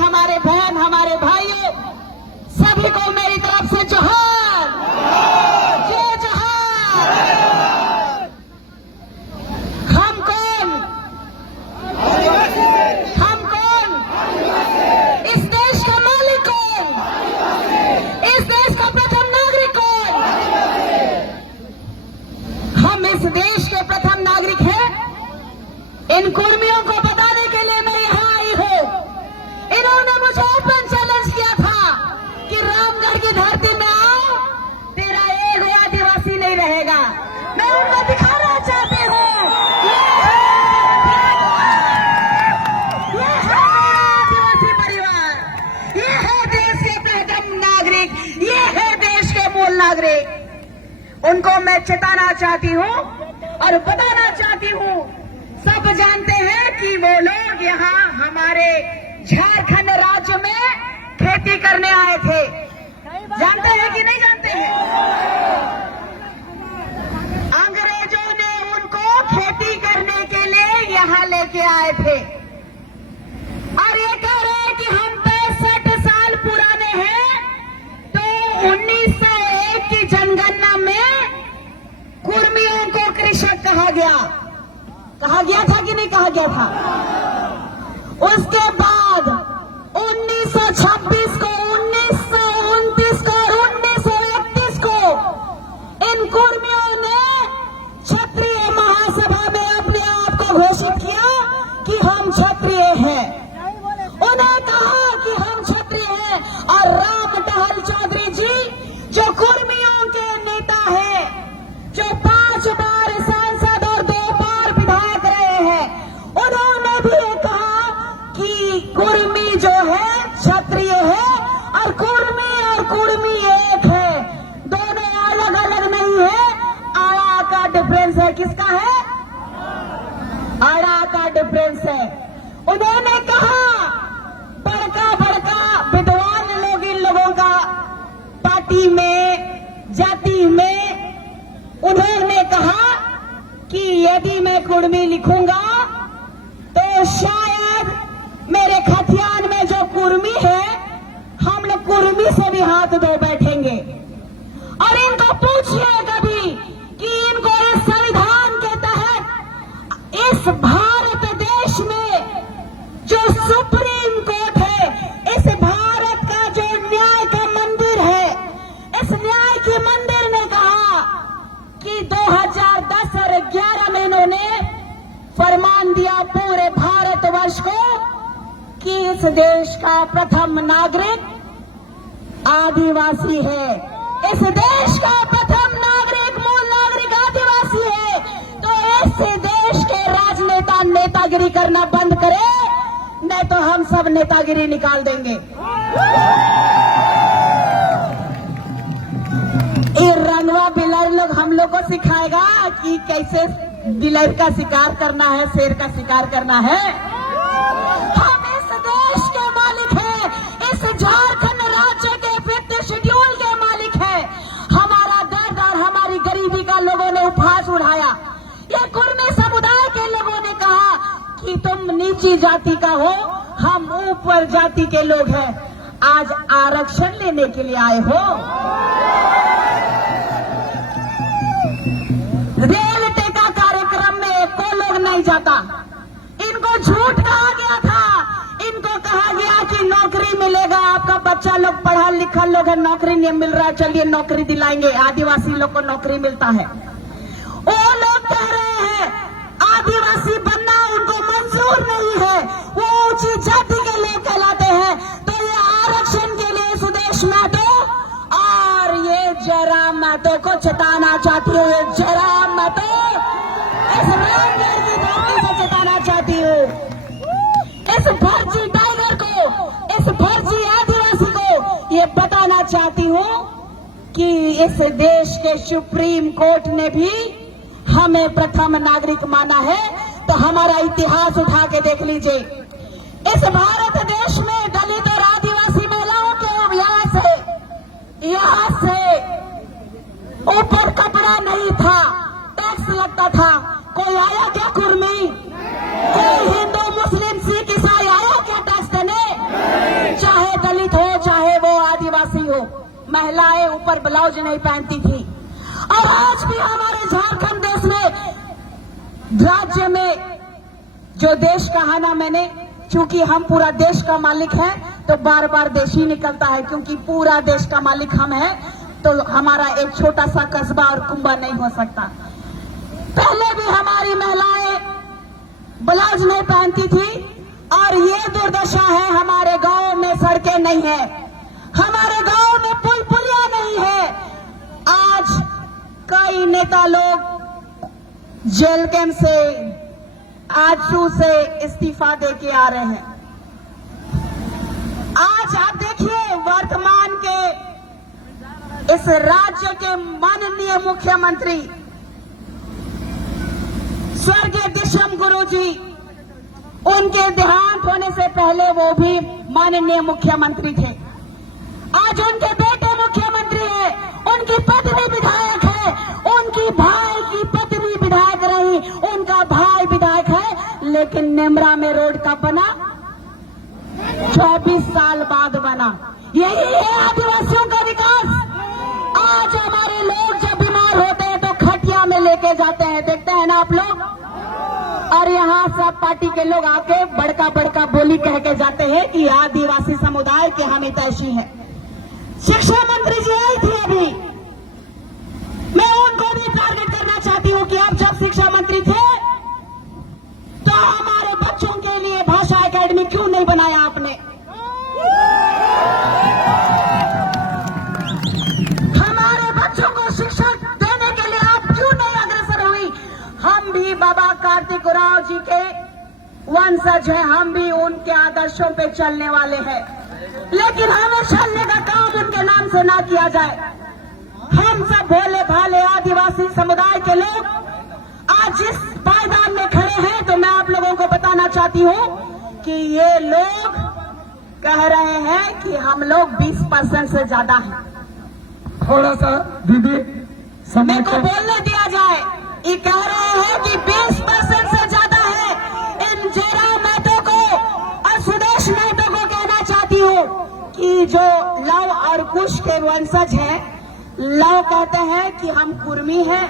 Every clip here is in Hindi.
हमारे बहन, हमारे भाइयों, सभी को मेरी तरफ से जोहार, जय जोहार। हम कौन? हम कौन? इस देश का मालिक कौन? इस देश का प्रथम नागरिक कौन? हम इस देश के प्रथम नागरिक हैं। इन कुर्मियों को बताने के लिए मैं यहाँ आई हूँ। इन्होंने मुझे ओपन चैलेंज किया था कि रामगढ़ की धरती में आओ, तेरा एक आदिवासी नहीं रहेगा। मैं उनको दिखाना चाहती हूँ, ये है आदिवासी परिवार, ये है देश के प्रथम नागरिक, ये है देश के मूल नागरिक। उनको मैं चेताना चाहती हूँ और बताना चाहती हूँ। सब जानते हैं कि वो लोग यहाँ हमारे झारखंड राज्य में खेती करने आए थे। जानते हैं कि नहीं जानते हैं? अंग्रेजों ने उनको खेती करने के लिए यहाँ लेके आए थे और ये कह रहे हैं कि हम 65 साल पुराने हैं। तो 1901 की जनगणना में कुर्मियों को कृषक कहा गया था कि नहीं कहा गया था? उसके बाद 1926 को, 1929 को और 1931 को इन कुर्मियों ने क्षत्रिय महासभा में अपने आप को घोषित किया कि हम क्षत्रिय हैं। उन्हें कहा कि हम क्षत्रिय हैं और राम टहल चौधरी जी जो कुर्मियों के नेता हैं, जो 5 बार सांसद और 2 बार विधायक रहे हैं, उन्होंने भी ये कहा कि कुर्मी जो है क्षत्रिय है और कुर्मी एक है। दोनों अलग अलग नहीं है, आड़ा का डिफरेंस है। किसका है? आड़ा का डिफरेंस है। उन्होंने कहा, बड़का विद्वान लोग इन लोगों का पार्टी में, जाति में, उन्होंने कहा कि यदि मैं कुर्मी लिखूंगा तो शायद मेरे खतियान में जो कुर्मी है, हम लोग कुर्मी से भी हाथ धो बैठेंगे। और इनको पूछिए कभी कि इनको इस संविधान के तहत इस भारत देश में जो सुप्रीम कोर्ट है, इस भारत का जो न्याय का मंदिर है, इस न्याय के मंदिर ने कहा कि 2010 और 11 में इन्होंने फरमान दिया पूरे भारतवर्ष को कि इस देश का प्रथम नागरिक आदिवासी है। इस देश का प्रथम नागरिक, मूल नागरिक आदिवासी है। तो इस देश के राजनेता नेतागिरी करना बंद करे, नहीं तो हम सब नेतागिरी निकाल देंगे। ये रंगवा बिलर लोग हम लोग को सिखाएगा कि कैसे बिलर का शिकार करना है, शेर का शिकार करना है। हम इस देश के मालिक हैं, इस झारखंड राज्य के 5th शेड्यूल के मालिक हैं। हमारा दर्द और हमारी गरीबी का लोगों ने उपहास उड़ाया। ये कुर्मी समुदाय के लोगों ने कहा कि तुम नीची जाति का हो, हम ऊपर जाति के लोग हैं। आज आरक्षण लेने के लिए आए हो। रेल टेका कार्यक्रम में कोई लोग नहीं जाता। इनको झूठ कहा गया था, इनको कहा गया कि नौकरी मिलेगा, आपका बच्चा लोग पढ़ा लिखा लोग है, नौकरी नहीं मिल रहा है, चलिए नौकरी दिलाएंगे, आदिवासी लोग को नौकरी मिलता है। वो लोग कह रहे हैं आदिवासी बनना उनको मंजूर नहीं है, वो ऊंची जाति के लोग कहलाते हैं। तो ये आरक्षण के लिए सुदेश महतो और ये जयराम महतो को चेताना चाहती हूँ। ये जयराम महतो इस रामगढ़ की धरती से चेताना चाहती हूँ। इस फर्जी टाइगर को, इस फर्जी आदिवासी को ये बताना चाहती हूँ कि इस देश के सुप्रीम कोर्ट ने भी हमें प्रथम नागरिक माना है। तो हमारा इतिहास उठा के देख लीजिए। इस भारत देश में दलित और आदिवासी महिलाओं के यहाँ से ऊपर कपड़ा नहीं था, टैक्स लगता था। कोई आया क्या कुर्मी? कोई हिंदू मुस्लिम सिख ईसाई आया क्या टैक्स देने? ऊपर ब्लाउज नहीं पहनती थी। और आज भी हमारे झारखंड देश में, राज्य में, जो देश कहा ना मैंने, क्योंकि हम पूरा देश का मालिक हैं तो बार बार देश ही निकलता है, क्योंकि पूरा देश का मालिक हम हैं तो हमारा एक छोटा सा कस्बा और कुंबा नहीं हो सकता। पहले भी हमारी महिलाएं ब्लाउज नहीं पहनती थी और ये दुर्दशा है, हमारे गांव में सड़कें नहीं है, हमारे गांव में पुल पुलिया नहीं है। आज कई नेता लोग जेल कैंप से, आजसू से इस्तीफा दे के आ रहे हैं। आज आप देखिए वर्तमान के इस राज्य के माननीय मुख्यमंत्री स्वर्गीय दिशम गुरु जी, उनके देहांत होने से पहले वो भी माननीय मुख्यमंत्री थे। आज उनके बेटे मुख्यमंत्री है, उनकी पत्नी विधायक है, उनकी भाई की पत्नी विधायक रही, उनका भाई विधायक है, लेकिन नेमरा में रोड का बना 24 साल बाद बना। यही है आदिवासियों का विकास। आज हमारे लोग जब बीमार होते हैं तो खटिया में लेके जाते हैं, देखते हैं ना आप लोग। और यहाँ सब पार्टी के लोग आके बड़का बड़का बोली कह के जाते हैं कि आदिवासी समुदाय के हम हितैषी हैं। शिक्षा मंत्री जी आई थी अभी, मैं उनको भी टारगेट करना चाहती हूँ कि आप जब शिक्षा मंत्री थे तो हमारे बच्चों के लिए भाषा एकेडमी क्यों नहीं बनाया आपने? हमारे बच्चों को शिक्षा देने के लिए आप क्यों नहीं अग्रसर हुई? हम भी बाबा कार्तिक राव जी के वंशज हैं, हम भी उनके आदर्शों पे चलने वाले हैं, लेकिन हमें चलने का काम उनके नाम से ना किया जाए। हम सब भोले भाले आदिवासी समुदाय के लोग आज जिस पायदान में खड़े हैं, तो मैं आप लोगों को बताना चाहती हूँ कि ये लोग कह रहे हैं कि हम लोग 20% से ज्यादा हैं। थोड़ा सा दीदी समय को बोलने दिया जाए। ये कह रहे हैं कि 20% से ज्यादा है। इन जयराम महतो को और सुदेश महतो को कहना चाहती हूँ कि जो लव और कुश के वंशज हैं, लव कहते हैं कि हम कुर्मी हैं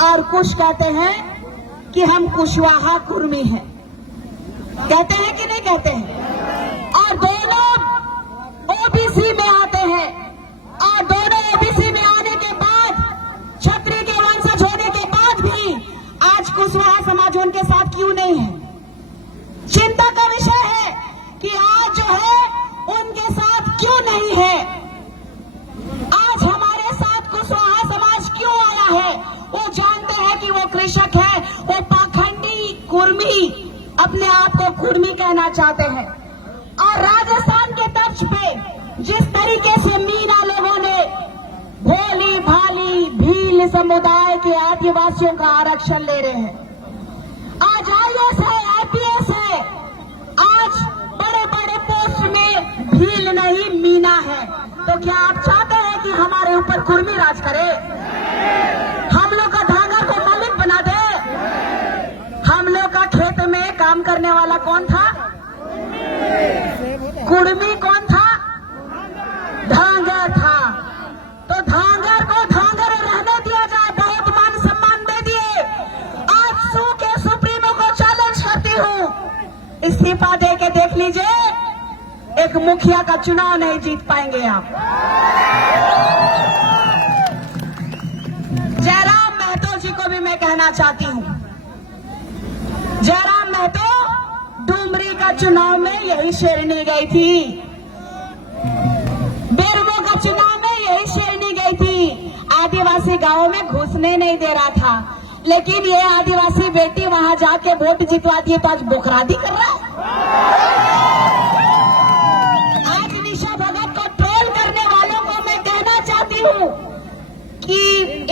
और कुश कहते हैं कि हम कुशवाहा कुर्मी हैं। कहते हैं कि नहीं कहते हैं? और दोनों ओबीसी में आते हैं, और दोनों ओबीसी में आने के बाद, क्षत्रिय के वंशज होने के बाद भी आज कुशवाहा समाज उनके साथ क्यों नहीं है? चिंता का विषय है कि आज जो है उनके साथ क्यों नहीं है। आज हमारे साथ कुशवाहा समाज क्यों आया है? वो जानते हैं कि वो कृषक है, वो पाखंडी कुर्मी, अपने आप को कुर्मी कहना चाहते हैं। और राजस्थान के तर्ज पे जिस तरीके से मीना लोगों ने भोली भाली भील समुदाय के आदिवासियों का आरक्षण ले रहे हैं, आज IAS है, IPS है, आज बड़े बड़े पोस्ट में भील नहीं मीना है। तो क्या आप चाहते हैं कि हमारे ऊपर कुर्मी राज करे? हम लोग का धागा को मालिक बना दे? हम लोग का खेत में काम करने वाला कौन था? कुर्मी कौन था? धांगर था। तो धांगर को धांगर रहने दिया जाए, बहुत मान सम्मान दे दिए। आज सू के सुप्रीमो को चैलेंज करती हूँ, इस्तीफा दे के देख लीजिए, एक मुखिया का चुनाव नहीं जीत पाएंगे आप। जयराम महतो जी को भी मैं कहना चाहती हूँ, जयराम महतो डुमरी का चुनाव में यही शेरनी गई थी, बेरमो का चुनाव में यही शेरनी गई थी। आदिवासी गांवों में घुसने नहीं दे रहा था, लेकिन ये आदिवासी बेटी वहां जाके वोट जितवा दिए तो आज बोखरादी कर रहा है। आज निशा भगत को ट्रोल करने वालों को मैं कहना चाहती हूँ कि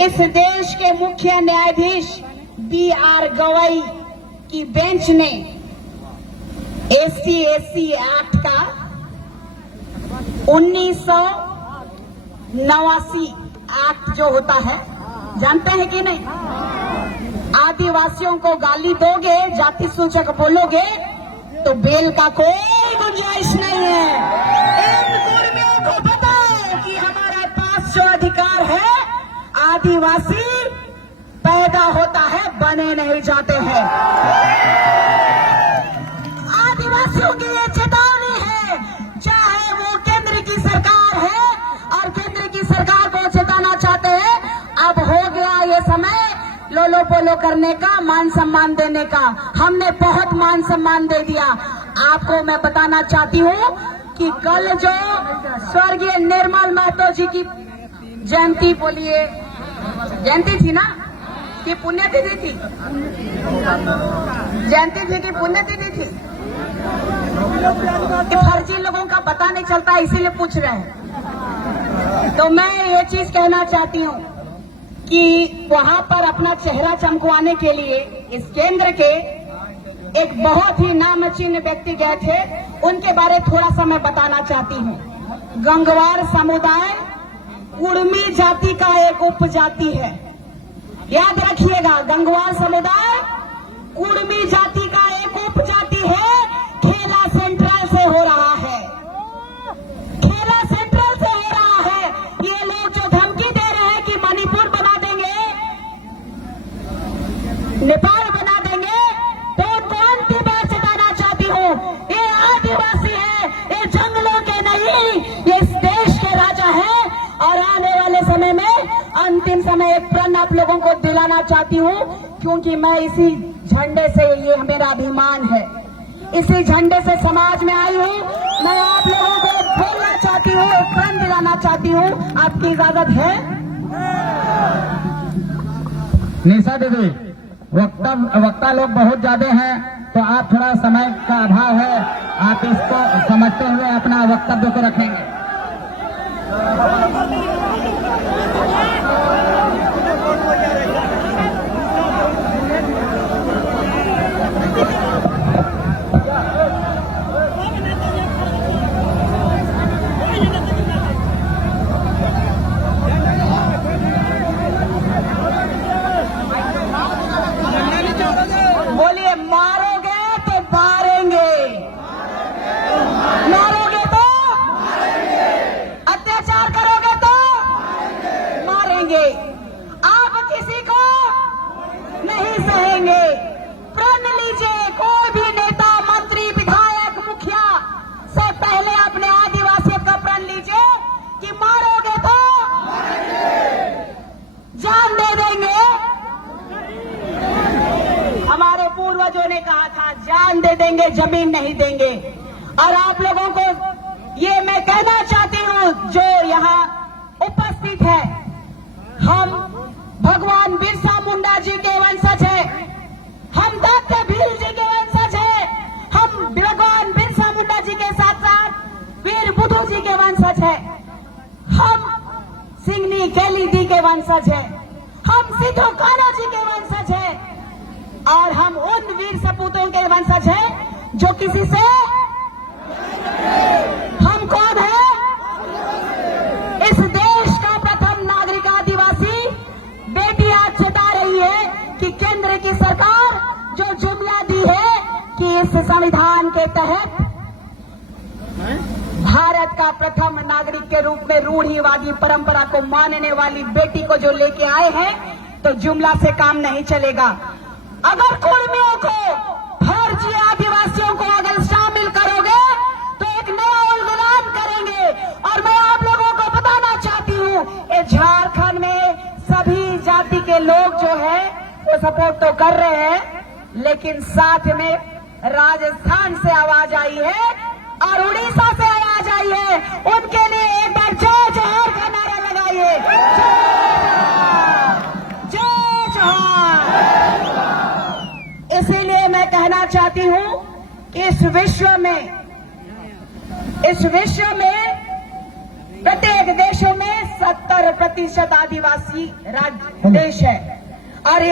इस देश के मुख्य न्यायाधीश BR गवई की बेंच ने SC/SC एक्ट का 1989 एक्ट जो होता है, जानते हैं कि नहीं? आदिवासियों को गाली दोगे, जाति सूचक बोलोगे तो बेल का कोई गुंजाइश नहीं है। इन कुर्मियों को बताओ कि हमारे पास जो आदिवासी पैदा होता है, बने नहीं जाते हैं। आदिवासियों की ये चेतावनी है, चाहे वो केंद्र की सरकार है और केंद्र की सरकार को चेताना चाहते हैं। अब हो गया ये समय लोलो पोलो करने का, मान सम्मान देने का। हमने बहुत मान सम्मान दे दिया। आपको मैं बताना चाहती हूँ कि कल जो स्वर्गीय निर्मल महतो जी की जयंती, बोलिए जयंती थी ना, कि पुण्यतिथि थी, जयंती जी की पुण्यतिथि थी, कि फर्जी लोगों का पता नहीं चलता, इसीलिए पूछ रहे हैं। तो मैं ये चीज कहना चाहती हूँ कि वहां पर अपना चेहरा चमकवाने के लिए इस केंद्र के एक बहुत ही नामचीन व्यक्ति गए थे, उनके बारे थोड़ा सा मैं बताना चाहती हूँ। गंगवार समुदाय कुड़मी जाति का एक उपजाति है, याद रखिएगा। गंगवार समुदाय कुड़मी जाति का एक उपजाति है। खेला सेंट्रल से हो रहा है, खेला सेंट्रल से हो रहा है। ये लोग जो धमकी दे रहे हैं कि मणिपुर बना देंगे, नेपाल बना देंगे, तो अंतिम बार चेताना चाहती हूँ, ये आदिवासी है, ये जंगलों के नहीं, ये इस देश के राजा है। और आने वाले समय में अंतिम समय एक प्रण आप लोगों को दिलाना चाहती हूँ, क्योंकि मैं इसी झंडे से, ये मेरा अभिमान है, इसी झंडे से समाज में आई हूँ। मैं आप लोगों को बोलना चाहती हूँ, एक प्रण दिलाना चाहती हूँ। आपकी इजाजत है? निशा दीदी, वक्ता लोग बहुत ज्यादा हैं, तो आप थोड़ा समय का अभाव है, आप इसको समझते हुए अपना वक्तव्य को रखेंगे। बोलिए, मारोगे तो मारेंगे, मारोगे तो अत्याचार करोगे तो मारेंगे। आप किसी को नहीं सहेंगे। प्रण लीजिए, कोई भी नेता, मंत्री, विधायक, मुखिया, से पहले अपने आदिवासियों का प्रण लीजिए कि मारोगे तो जान दे देंगे। हमारे पूर्वजों ने कहा था, जान दे देंगे, जमीन नहीं देंगे। और आप लोगों को ये मैं कहना चाहती हूँ, जो यहाँ उपस्थित है, हम भगवान बिरसा मुंडा जी के वंशज है, हम डॉक्टर भील जी के वंशज है, हम भगवान बिरसा मुंडा जी के साथ साथ वीर बुद्धू जी के वंशज है, हम सिंगनी कैली दी के वंशज है, हम सिद्धू कान्हा जी के वंशज है, और हम उन वीर सपूतों के वंशज हैं जो किसी से, हम कौन है? इस देश का प्रथम नागरिक आदिवासी बेटी आज चेता रही है कि केंद्र की सरकार जो जुमला दी है कि इस संविधान के तहत भारत का प्रथम नागरिक के रूप में रूढ़िवादी परंपरा को मानने वाली बेटी को जो लेके आए हैं, तो जुमला से काम नहीं चलेगा। अगर कुर्मियों को, फर्जी आदिवासियों को अगर शामिल करोगे तो एक नया उलगुलान करेंगे। और मैं आप लोगों को बताना चाहती हूँ, ये झारखंड में सभी जाति के लोग जो है वो सपोर्ट तो कर रहे हैं, लेकिन साथ में राजस्थान से आवाज आई है और उड़ीसा से आवाज आई है, उनके लिए एक बार जय जोहार का नारा लगाइए। जय जोहार। इसीलिए मैं कहना चाहती हूँ कि इस विश्व में प्रत्येक देशों में 70% आदिवासी देश है और